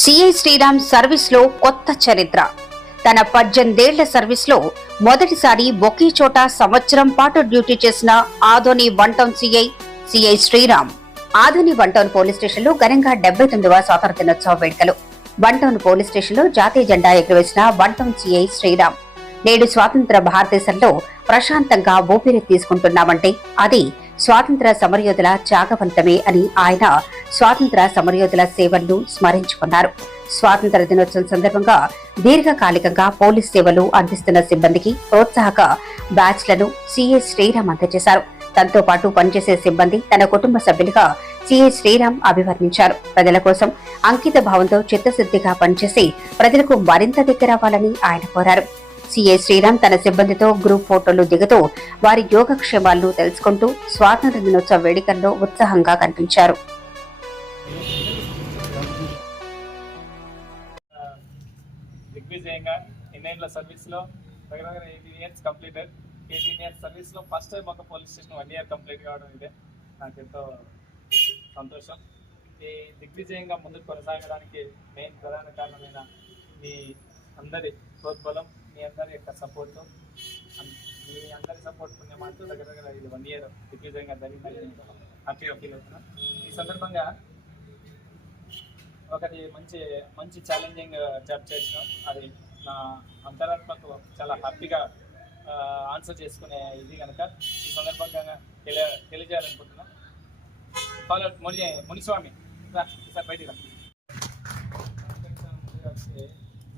CI Sriram సర్వీస్లో కొత్త చరిత్ర. తన పద్దెనిమిదేళ్ళ సర్వీస్లో మొదటిసారి ఒకే చోట సంవత్సరం పాటు డ్యూటీ చేసిన Adoni one town CI CI Sriram. Adoni one town police స్టేషన్లో ఘనంగా డెబ్బై తొమ్మిదవ స్వాతంత్ర దినోత్సవ వేడుకలు. వన్ టౌన్ పోలీస్ స్టేషన్లో జాతీయ జెండా ఎగురవేసిన వన్ టౌన్ సిఐ శ్రీరామ్. నేడు స్వాతంత్ర భారతదేశంలో ప్రశాంతంగా ఊపిరి తీసుకుంటున్నామంటే అది స్వాతంత్ర సమరయోధుల త్యాగవంతమే అని ఆయన స్వాతంత్ర సమరయోధుల సేవలను స్మరించుకున్నారు. స్వాతంత్ర దినోత్సవం సందర్భంగా దీర్ఘకాలికంగా పోలీస్ సేవలు అందిస్తున్న సిబ్బందికి ప్రోత్సాహక బ్యాచ్లను సిఏ శ్రీరామ్ అందజేశారు. తనతో పాటు పనిచేసే సిబ్బంది తన కుటుంబ సభ్యులుగా సిఏ శ్రీరామ్ అభివర్ణించారు. ప్రజల కోసం అంకిత భావంతో చిత్తశుద్ధిగా పనిచేసి ప్రజలకు మరింత దగ్గరవ్వాలని ఆయన కోరారు. సిఏ శ్రీరామ్ తన సిబ్బందితో గ్రూప్ ఫోటోలు దిగుతూ వారి యోగక్షేమాలను తెలుసుకుంటూ స్వాతంత్ర దినోత్సవ వేడుకల్లో ఉత్సాహంగా కనిపించారు. దిగ్విజయంగా ఎన్నేళ్ళ సర్వీస్లో దగ్గర దగ్గర eighteen years completed eighteen years సర్వీస్లో ఫస్ట్ టైం ఒక police station one year complete కావడం ఇదే. నాకు ఎంతో సంతోషం. ఈ దిగ్విజయంగా ముందుకు కొనసాగడానికి మెయిన్ ప్రధాన కారణమైన మీ అందరి ప్రోద్బలం మీ అందరి యొక్క సపోర్ట్ మీ అందరి సపోర్ట్ పుణ్యమాంటూ దగ్గర దగ్గర ఇది వన్ ఇయర్ దిగ్విజయంగా జరిగిందని హ్యాపీగా ఫీల్ అవుతున్నాం. ఈ సందర్భంగా ఒకటి మంచి మంచి ఛాలెంజింగ్ జాబ్ uh, చేసినాం. అది నా అంతరాత్మకు చాలా హ్యాపీగా ఆన్సర్ uh, చేసుకునే ఇది కనుక ఈ సందర్భంగా తెలియ తెలియజేయాలనుకుంటున్నాం. ఫాలో ముని మునిస్వామి రా బయటికి రా.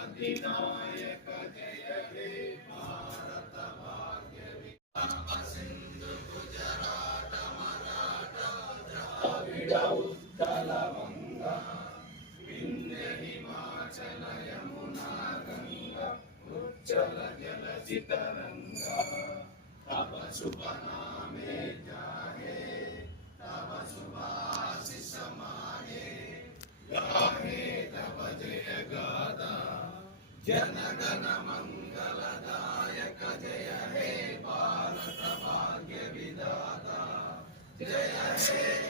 అధినాయక జయ హే భారత భాగ్య సింధు గుజరాట మరాఠ ద్రావిడ తప శుభ जनगण मंगलदायक जय हे भारत भाग्य विदाता जय हे